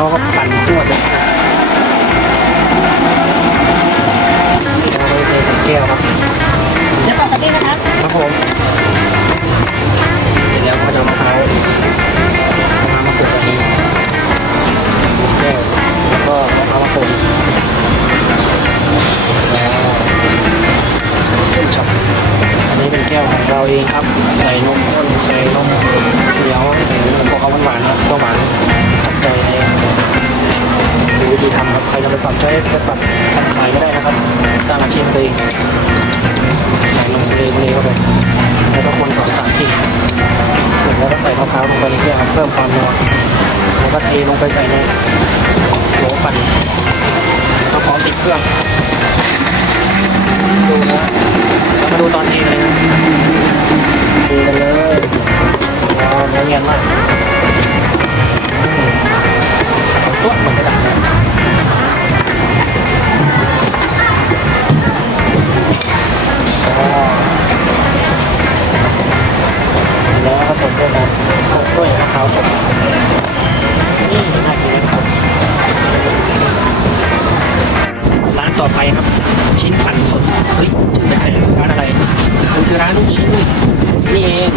เขาก็ปั่นจวดเลยเราไปเทใส่แก้วครับเดี๋ยวต่อกันนี่นะคะครับผมเสร็จแล้วก็จะเอามะพร้าวมะพร้าวมาปลูกอันนี้แก้วแล้วก็มะพร้าวมาปลูกแล้วขึ้นช็อปอันนี้เป็นแก้วของเราเองครับใส่นมข้นใส่นมเหนียวพวกเขาหวานๆครับก็หวานตัดใจใน ดีทำครับใครจะไปปรับใช้ไปปรับทำขายก็ได้นะครับสร้างอาชีพตัวเองใส่นมเลยเลยเข้าไปแล้วก็คนสอนสามทีเสร็จแล้วก็ใส่มะพร้าวลงไปในแก้วครับเพิ่มความนัวแล้วก็เทลงไปใส่ในโหลปั่นก็พร้อมติดเครื่องดูนะแล้วมาดูตอนเทเลยนะเทกันเลยว้าวเนื้อเนียนมาก ผสมด้วยกันด้วยมะพร้าวสดนี่น่ากินนะครับร้านต่อไปครับ ชิ้นปั่นสดเฮ้ยชื่อแปลกๆร้านอะไรมันคือร้านลูกชิ้นนี่เอง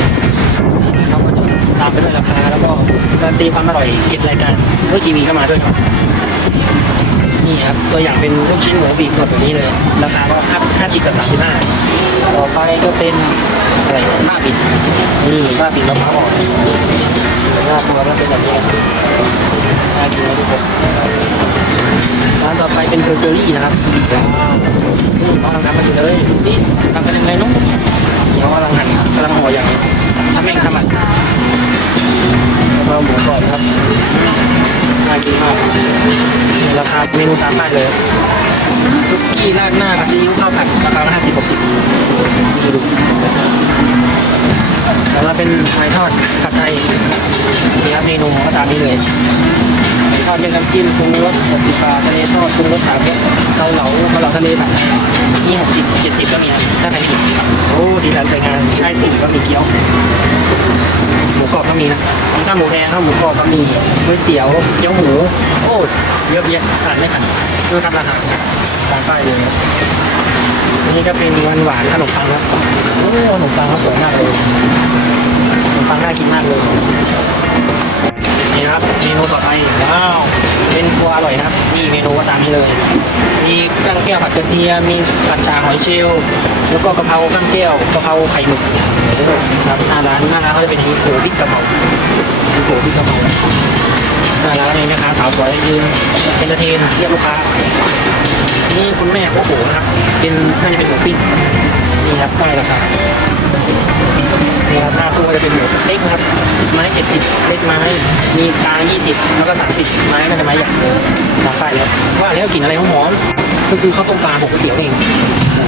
เราก็จะตามไปด้วยราคาแล้วก็การนตีความอร่อยก็บรายการด้วยทีวีก็มาด้วยครับ นี่ครับตัวอย่างเป็นลูกชิ้นหมูบีบสดแบบนี้เลย ราคาก็ห้าสิบกับสามสิบห้าต่อไปก็เป็นอะไรบ้าบินนี่บ้าบินมะพร้าวอ่อนหน้าตัวมันเป็นแบบนี้น่ากินไหมทุกคนร้านต่อไปเป็นเบเกอรี่นะครับว้าวกำลังทำกันอยู่เลยดูสิทำกันยังไงนุ๊กเดี๋ยวกำลังหั่นกำลังห่ออย่างทำแม่งทำอะ ตามได้เลยซุกี้ราดหน้ากับซีอิ๊วข้าวผัดราคาห้าสิบหกสิบดูแล้วมาเป็นหอยทอดผัดไทยนี่ครับเมนูก็ตามนี้เลยทอดเป็นน้ำจิ้มปรุงรส60บาททะเลทอดปรุงรสสามรสเกาเหลาเกาเหลาทะเลผัดไทยนี่60 70ก็มีครับถ้าใครไม่กินโอ้สีสันสวยงามใช่สี่ก็มีเกี๊ยวหมูกรอบก็มีนะข้าวหมูแดงข้าวหมูกรอบก็มีก๋วยเตี๋ยวเกี๊ยวหมู โอ้เยอะแยะอ่านไม่ทันดูทำอาหารตามป้ายเลยนี่ก็เป็นวันหวานขนมปังครับโอ้ขนมปังเขาสวยมากเลยขนมปังน่ากินมากเลยนี่ครับเมนูต่อไปว้าวเป็นครัวอร่อยนะครับนี่เมนูก็ตามนี้เลย มีกั้งแก้วผัดกระเทียมมีผัดชาหอยเชลล์แล้วก็กะเพรากั้งแก้วกะเพราไข่หมึกครับหน้าร้านหน้าร้านเขาจะเป็นอย่างนี้โผพริกกะเพราโผพริกกะเพรา หน้าร้านเลยนะคะสาวสวยยืนเป็นตะเทนเรียกลูกค้า นี่คุณแม่โอ้โหนะครับ เป็นน่าจะเป็นหมูปิ้งนี่ครับได้ราคานี่ครับหน้าตู้จะเป็นหมูสเต็กนะครับ ไม้เจ็ดสิบเล็กไม้ มีกลายี่สิบแล้วก็สามสิบไม้ก็จะไม้ใหญ่ตามป้ายแล้วว่าแล้วกลิ่นอะไรหอมๆก็คือข้าวต้มปลาบวกก๋วยเตี๋ยวเอง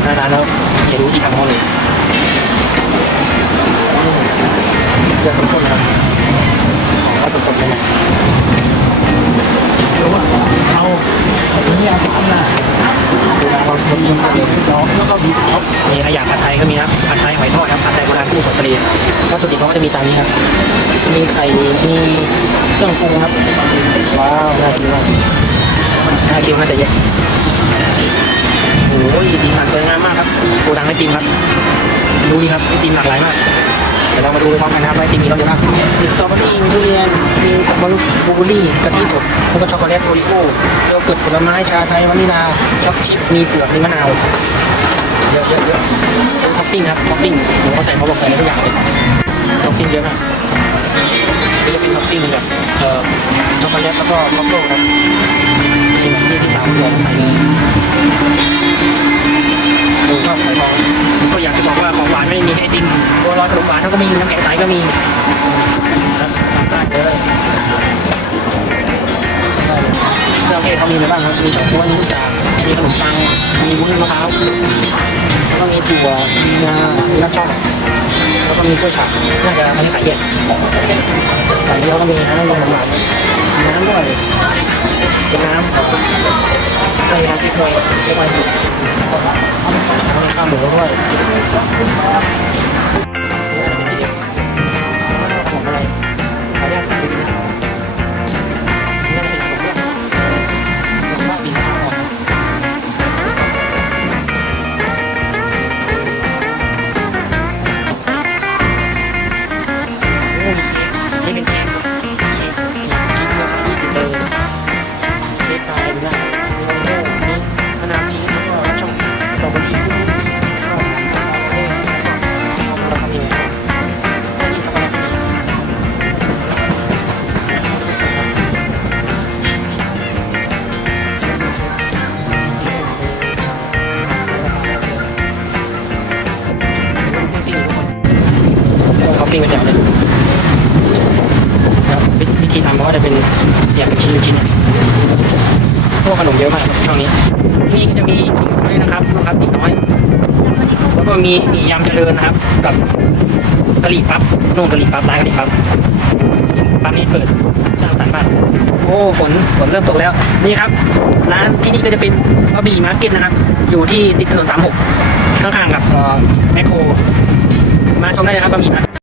หน้าร้านแล้วเห็นรู้ที่ทำเขาเลยอืมเดือดข้นๆนะครับของเขาสดๆเลยนะ อันนี้เอาสามหน้าดูนะเราคนยิงเลยน้องแล้วก็บีบเขามีขยะผัดไทยก็มีครับผัดไทยหอยทอดครับผัดไทยโบราณกุ้งสดทะเลวัตถุดิบเขาก็จะมีตามนี้ครับ มีไข่มีเครื่องปรุงครับ ว้าวน่ากินมากน่ากินมากแต่เยอะโอ้ยสีสันสวยงามมากครับโกดังไอติมครับ ดูดิครับไอติมหลากหลายมาก ดี๋ยวเรามาดูพร้อมกันนะครับว่าไอติมมีรสอะไรบ้างมีสตรอเบอรี่มีทุเรียนมีบลูบลูเบอรี่กะทิสดแล้วก็ช็อกโกแลตโอริโอ้โยเกิร์ตผลไม้ชาไทยวานิลาช็อกชิพมีเปลือกมีมะนาวเยอะเยอะเยอะท็อปปิ้งครับท็อปปิ้งหมูเขาใส่เขาบอกใส่ทุกอย่างเลยท็อปปิ้งเยอะมากนี่จะเป็นท็อปปิ้งแบบเอ่อช็อกโกแลตแล้วก็มอคโต้ครับเป็นแบบที่ที่สามหัวใส่เลย ดูชอบไข่ทองก็อยากจะบอกว่าของหวานไม่มีแค่ไอติมตัวร้อนขนมหวานเขาก็มีน้ำแข็งใสก็มีครับได้เลยได้เลยเครื่องเทศเขามีอะไรบ้างครับมีเฉาก๊วยมีลูกจากมีขนมปังมีวุ้นมะพร้าวแล้วก็มีถั่วมีงามีน้ำช่องแล้วก็มีกล้วยฉาบน่าจะทำให้ขายแยกขายเดียวก็มีนะน้ำหวานน้ำด้วยเป็นน้ำให้น้ำพริกด้วยเรียกว่ามีข้าว หมูด้วย ปิ้งไปแถวเลยครับวิธีทำเขาก็จะเป็นเสียบเป็นชิ้นชิ้นพวกขนมเยอะมากช่องนี้ นี่ก็จะมีติ่งน้อยนะครับนะครับติ่งน้อย แล้วก็มีมียำเจริญนะครับ กับกะหรี่ปั๊บนู่งกะหรี่ปั๊บร้านกะหรี่ปั๊บปั๊บนี้เปิดสร้างสันค์ากโอ้ฝนฝนเริ่มตกแล้ว นี่ครับ ร้านที่นี่ก็จะเป็นบะหมี่มาร์เก็ตนะครับ อยู่ที่ติดถนนสามหกข้างๆกับแมคโครมาชมได้เลยครับบะหมี่นะ